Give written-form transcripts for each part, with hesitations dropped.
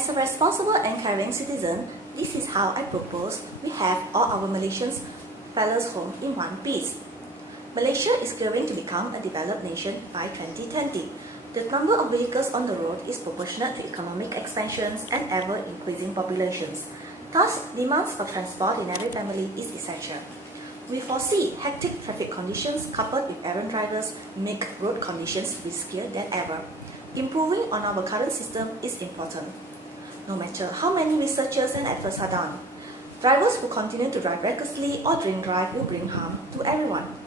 As a responsible and caring citizen, this is how I propose we have all our Malaysian fellows home in one piece. Malaysia is gearing to become a developed nation by 2020. The number of vehicles on the road is proportionate to economic expansions and ever-increasing populations. Thus, demands for transport in every family is essential. We foresee hectic traffic conditions coupled with errant drivers make road conditions riskier than ever. Improving on our current system is important. No matter how many researches and efforts are done, drivers who continue to drive recklessly or drink drive will bring harm to everyone.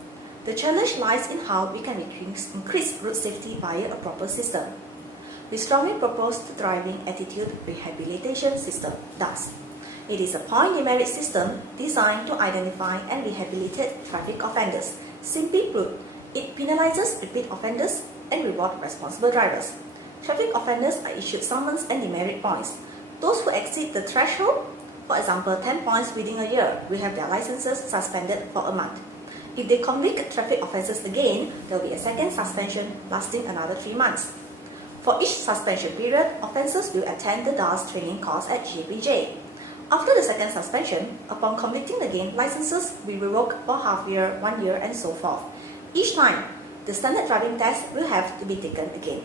The challenge lies in how we can increase road safety via a proper system. We strongly propose the Driving Attitude Rehabilitation System, DARS. It is a point demerit system designed to identify and rehabilitate traffic offenders. Simply put, it penalizes repeat offenders and rewards responsible drivers. Traffic offenders are issued summons and demerit points. Those who exceed the threshold, for example 10 points within a year, will have their licenses suspended for a month. If they commit traffic offences again, there will be a second suspension lasting another 3 months. For each suspension period, offenders will attend the DARS training course at GPJ. After the second suspension, upon completing again, licenses will be revoked for half year, 1 year, and so forth. Each time, the standard driving test will have to be taken again.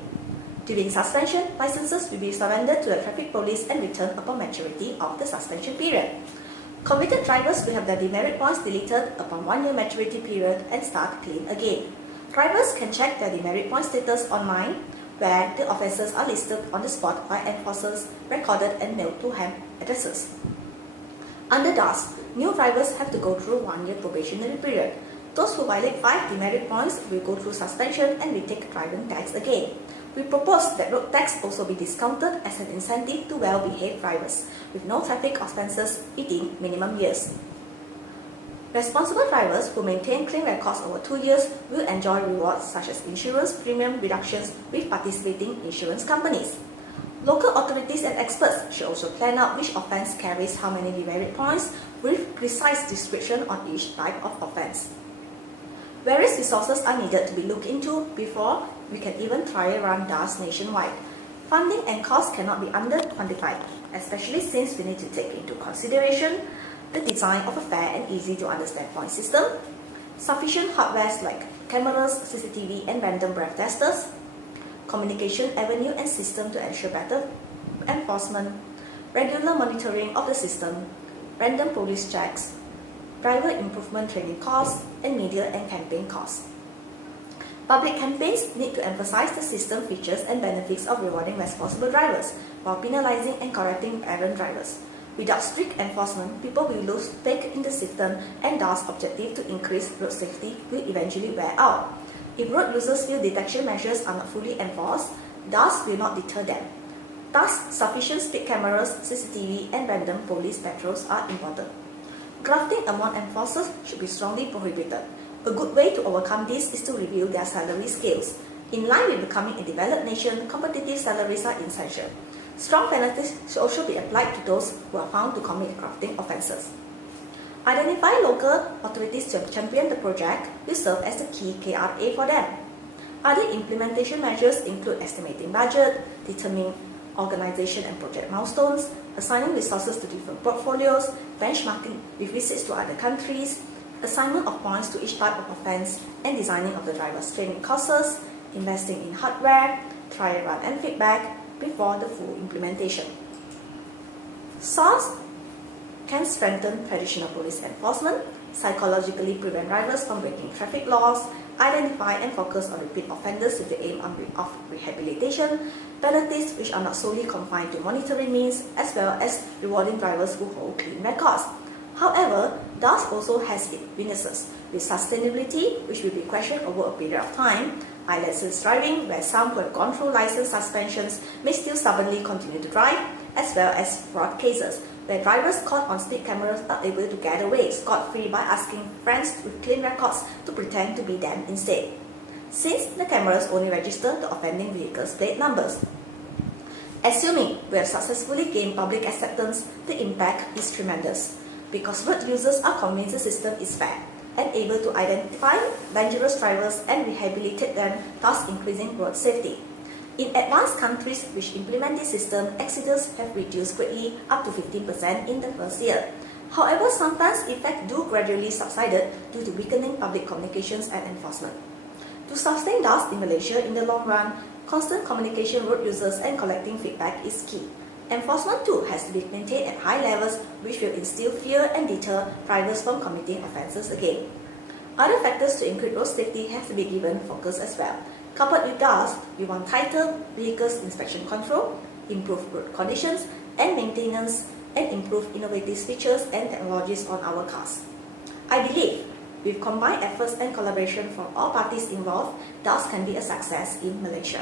During suspension, licenses will be surrendered to the traffic police and returned upon maturity of the suspension period. Convicted drivers will have their demerit points deleted upon 1 year maturity period and start clean again. Drivers can check their demerit point status online, where the offences are listed on the spot by enforcers, recorded and mailed to home addresses. Under DARS, new drivers have to go through 1 year probationary period. Those who violate 5 demerit points will go through suspension and retake driving tax again. We propose that road tax also be discounted as an incentive to well-behaved drivers, with no traffic offences within minimum years. Responsible drivers who maintain clean records over 2 years will enjoy rewards such as insurance premium reductions with participating insurance companies. Local authorities and experts should also plan out which offence carries how many demerit points with precise description on each type of offence. Various resources are needed to be looked into before we can even trial run DARS nationwide. Funding and costs cannot be under-quantified, especially since we need to take into consideration the design of a fair and easy to understand point system, sufficient hardware like cameras, CCTV and random breath testers, communication avenue and system to ensure better enforcement, regular monitoring of the system, random police checks, driver improvement training costs, and media and campaign costs. Public campaigns need to emphasize the system features and benefits of rewarding responsible drivers while penalizing and correcting errant drivers. Without strict enforcement, people will lose faith in the system and DARS' objective to increase road safety will eventually wear out. If road users feel detection measures are not fully enforced, DARS will not deter them. Thus, sufficient speed cameras, CCTV, and random police patrols are important. Grafting among enforcers should be strongly prohibited. A good way to overcome this is to review their salary scales. In line with becoming a developed nation, competitive salaries are essential. Strong penalties should also be applied to those who are found to commit grafting offences. Identify local authorities to champion the project will serve as the key KRA for them. Other implementation measures include estimating budget, determining organisation and project milestones, assigning resources to different portfolios, benchmarking with visits to other countries, assignment of points to each type of offence, and designing of the driver's training courses, investing in hardware, trial run and feedback before the full implementation. SARS can strengthen traditional police enforcement, psychologically prevent drivers from breaking traffic laws, identify and focus on repeat offenders with the aim of rehabilitation, penalties which are not solely confined to monetary means, as well as rewarding drivers who hold clean records. However, DARS also has its weaknesses, with sustainability, which will be questioned over a period of time, unlicensed driving, where some who have gone through license suspensions may still stubbornly continue to drive, as well as fraud cases, where drivers caught on speed cameras are able to get away scot-free by asking friends with clean records to pretend to be them instead, since the cameras only register the offending vehicle's plate numbers. Assuming we have successfully gained public acceptance, the impact is tremendous, because road users are convinced the system is fair and able to identify dangerous drivers and rehabilitate them, thus increasing road safety. In advanced countries which implement this system, accidents have reduced greatly, up to 15% in the first year. However, sometimes effects do gradually subside due to weakening public communications and enforcement. To sustain DARS in Malaysia in the long run, constant communication with road users and collecting feedback is key. Enforcement too has to be maintained at high levels, which will instill fear and deter drivers from committing offences again. Other factors to increase road safety have to be given focus as well. Coupled with DARS, we want tighter vehicles inspection control, improved road conditions and maintenance, and improved innovative features and technologies on our cars. I believe with combined efforts and collaboration from all parties involved, DARS can be a success in Malaysia.